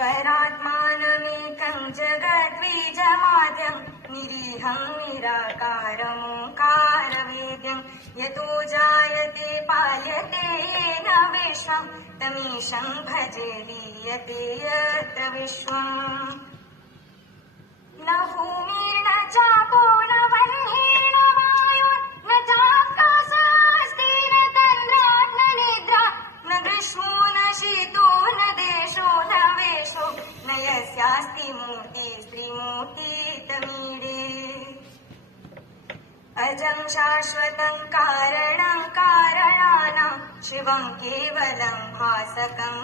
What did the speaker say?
परात्मानमेकं जगद्बीजमाद्यं निरीहं निराकारमोङ्कारवेद्यं यतो जायते पाल्यते येन विश्वं तमीशं भजे लीयते यत्र विश्वम् न भूमिर्न चापो न वह्निर्न वायुः न चाकाशोऽस्ति न तन्द्रात् न निद्रा न ग्रीष्मो न शीतो न देशो न वेशो न यस्यास्ति मूर्तिस्त्रिमूर्तितमीडे अजं शाश्वतं कारणं कारणानां शिवं केवलं भासकं